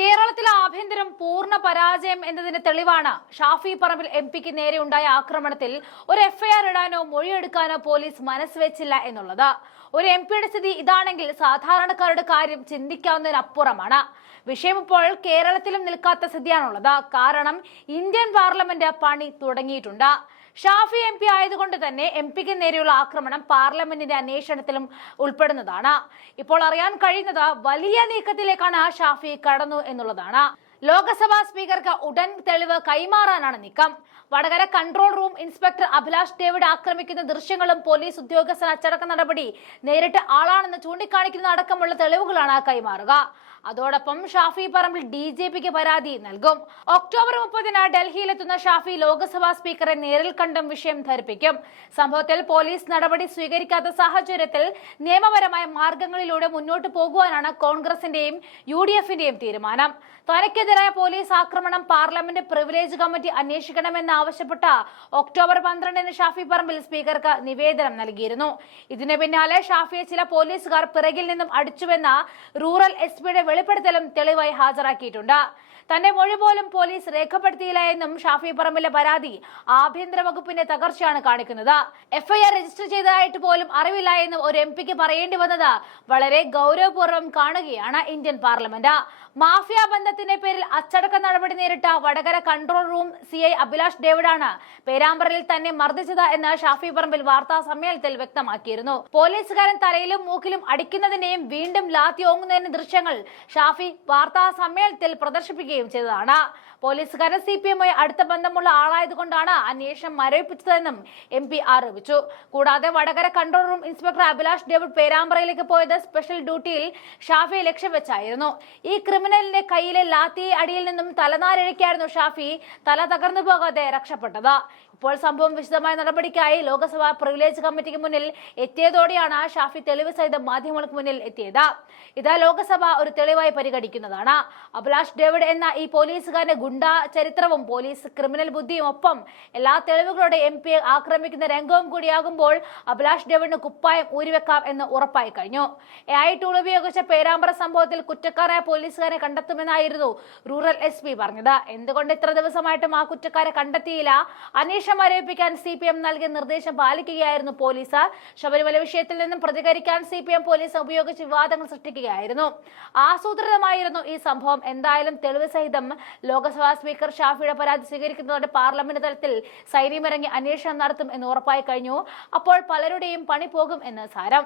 കേരളത്തിലെ ആഭ്യന്തരം പൂർണ്ണ പരാജയം എന്നതിന് തെളിവാണ് ഷാഫി പറമ്പിൽ എംപിക്ക് നേരെയുണ്ടായ ആക്രമണത്തിൽ ഒരു എഫ്ഐആർ ഇടാനോ മൊഴിയെടുക്കാനോ പോലീസ് മനസ്സുവെച്ചില്ല എന്നുള്ളത്. ഒരു എംപിയുടെ സ്ഥിതി ഇതാണെങ്കിൽ സാധാരണക്കാരുടെ കാര്യം ചിന്തിക്കാവുന്നതിനപ്പുറമാണ്. വിഷയം ഇപ്പോൾ കേരളത്തിലും നിൽക്കാത്ത സ്ഥിതിയാണുള്ളത്. കാരണം ഇന്ത്യൻ പാർലമെന്റ് പണി തുടങ്ങിയിട്ടുണ്ട്. ഷാഫി എം പി ആയതുകൊണ്ട് തന്നെ എം പിക്ക് നേരെയുള്ള ആക്രമണം പാർലമെന്റിന്റെ അന്വേഷണത്തിലും ഉൾപ്പെടുന്നതാണ്. ഇപ്പോൾ അറിയാൻ കഴിയുന്നത് വലിയ നീക്കത്തിലേക്കാണ് ഷാഫി കടന്നു എന്നുള്ളതാണ്. ലോക്സഭാ സ്പീക്കർക്ക് ഉടൻ തെളിവ് കൈമാറാനാണ് നീക്കം. Vadakara control room inspector Abhilash David ആക്രമിക്കുന്ന ദൃശ്യങ്ങളും പോലീസ് ഉദ്യോഗസ്ഥൻ അച്ചടക്ക നടപടി നേരിട്ട് ആളാണെന്ന് ചൂണ്ടിക്കാണിക്കുന്ന അടക്കമുള്ള തെളിവുകളാണ് കൈമാറുക. അതോടൊപ്പം ഷാഫി പറമ്പിൽ DGPക്ക് പരാതി നൽകും. ഒക്ടോബർ 30-ന് ഡൽഹിയിലെത്തുന്ന ഷാഫി ലോക്സഭാ സ്പീക്കറെ നേരിൽ കണ്ടും വിഷയം ധരിപ്പിക്കും. സംഭവത്തിൽ പോലീസ് നടപടി സ്വീകരിക്കാത്ത സാഹചര്യത്തിൽ നിയമപരമായ മാർഗങ്ങളിലൂടെ മുന്നോട്ട് പോകുവാനാണ് കോൺഗ്രസിന്റെയും UDFന്റെയും തീരുമാനം. തനിക്കെതിരായ പോലീസ് ആക്രമണം പാർലമെന്റ് പ്രിവിലേജ് കമ്മിറ്റി അന്വേഷിക്കണമെന്നാവശ്യപ്പെട്ട ഒക്ടോബർ 12-ന് ഷാഫി പറമ്പിൽ സ്പീക്കർക്ക് നിവേദനം നൽകിയിരുന്നു. ഇതിന് പിന്നാലെ ഷാഫിയെ ചില പോലീസുകാർ പിറകിൽ നിന്നും അടിച്ചുവെന്ന റൂറൽ SP വെളിപ്പെടുത്തലും തെളിവായി ഹാജരാക്കിയിട്ടുണ്ട്. തന്റെ മൊഴി പോലും പോലീസ് രേഖപ്പെടുത്തിയില്ല എന്നും ഷാഫി പറമ്പിലെ പരാതി ആഭ്യന്തര വകുപ്പിന്റെ തകർച്ചയാണ് കാണിക്കുന്നത്. FIR രജിസ്റ്റർ ചെയ്തതായിട്ട് പോലും അറിവില്ല എന്നും ഒരു MPക്ക് പറയേണ്ടി വന്നത് വളരെ ഗൗരവപൂർവ്വം കാണുകയാണ് ഇന്ത്യൻ പാർലമെന്റ്. മാഫിയ ബന്ധത്തിന്റെ പേരിൽ അച്ചടക്ക നടപടി നേരിട്ട Vadakara control room CI Abhilash ഡേവിഡാണ് പേരാമ്പ്രയിൽ തന്നെ മർദ്ദിച്ചത് എന്ന് ഷാഫി പറമ്പിൽ വാർത്താ സമ്മേളനത്തിൽ വ്യക്തമാക്കിയിരുന്നു. പോലീസുകാരൻ തലയിലും മൂക്കിലും അടിക്കുന്നതിന്റെയും വീണ്ടും ലാത്തി ഓങ്ങുന്നതിന്റെ ദൃശ്യങ്ങൾ ഷാഫി വാർത്താ സമ്മേളനത്തിൽ പ്രദർശിപ്പിക്കുകയും ചെയ്തതാണ്. പോലീസുകാരൻ CPMമായി അടുത്ത ബന്ധമുള്ള ആളായതുകൊണ്ടാണ് അന്വേഷണം മരവിപ്പിച്ചതെന്നും MP ആരോപിച്ചു. കൂടാതെ Vadakara control room inspector Abhilash David പേരാമ്പ്രയിലേക്ക് പോയത് സ്പെഷ്യൽ ഡ്യൂട്ടിയിൽ ഷാഫിയെ ലക്ഷ്യം വെച്ചായിരുന്നു. ഈ ക്രിമിനലിന്റെ കയ്യിലെ ലാത്തി അടിയിൽ നിന്നും തലനാരിഴയ്ക്കായിരുന്നു ഷാഫി തല തകർന്നു പോകാതെ രക്ഷപ്പെട്ടത്. ഇപ്പോൾ സംഭവം വിശദമായ നടപടിക്കായി ലോക്സഭാ പ്രിവിലേജ് കമ്മിറ്റിക്ക് മുന്നിൽ എത്തിയതോടെയാണ് ഷാഫി തെളിവ് സഹിതം മാധ്യമങ്ങൾക്ക് മുന്നിൽ എത്തിയത്. ഇത് ലോക്സഭ ഒരു തെളിവായി പരിഗണിക്കുന്നതാണ്. അഭിലാഷ് ഡേവിഡ് എന്ന ഈ പോലീസുകാരന്റെ ഗുണ്ടാ ചരിത്രവും പോലീസ് ക്രിമിനൽ ബുദ്ധിയും ഒപ്പം എല്ലാ തെളിവുകളുടെ MPയെ ആക്രമിക്കുന്ന രംഗവും കൂടിയാകുമ്പോൾ അഭിലാഷ് ഡേവിഡിന് കുപ്പായം ഊരിവെക്കാം എന്ന് ഉറപ്പായി കഴിഞ്ഞു. AI ടൂൾ ഉപയോഗിച്ച പേരാമ്പ്ര സംഭവത്തിൽ കുറ്റക്കാരായ പോലീസുകാരെ കണ്ടെത്തുമെന്നായിരുന്നു റൂറൽ SP പറഞ്ഞത്. എന്തുകൊണ്ട് ഇത്ര ദിവസമായിട്ടും ആ കുറ്റക്കാരെ കണ്ടെത്തിയില്ല? അന്വേഷണം മരവിപ്പിക്കാൻ CPM നൽകിയ നിർദ്ദേശം പാലിക്കുകയായിരുന്നു പോലീസ്. ശബരിമല വിഷയത്തിൽ നിന്നും പ്രതികരിക്കാൻ CPM പോലീസ് ഉപയോഗിച്ച് വിവാദങ്ങൾ സൃഷ്ടിക്കുകയായിരുന്നു. ആസൂത്രിതമായിരുന്നു ഈ സംഭവം. എന്തായാലും തെളിവ് സഹിതം ലോക്സഭാ സ്പീക്കർ ഷാഫിയുടെ പരാതി സ്വീകരിക്കുന്നതോടെ പാർലമെന്റ് തലത്തിൽ സൈന്യമിറങ്ങി അന്വേഷണം നടത്തും എന്ന് ഉറപ്പായി കഴിഞ്ഞു. അപ്പോൾ പലരുടെയും പണി പോകും എന്ന് സാരം.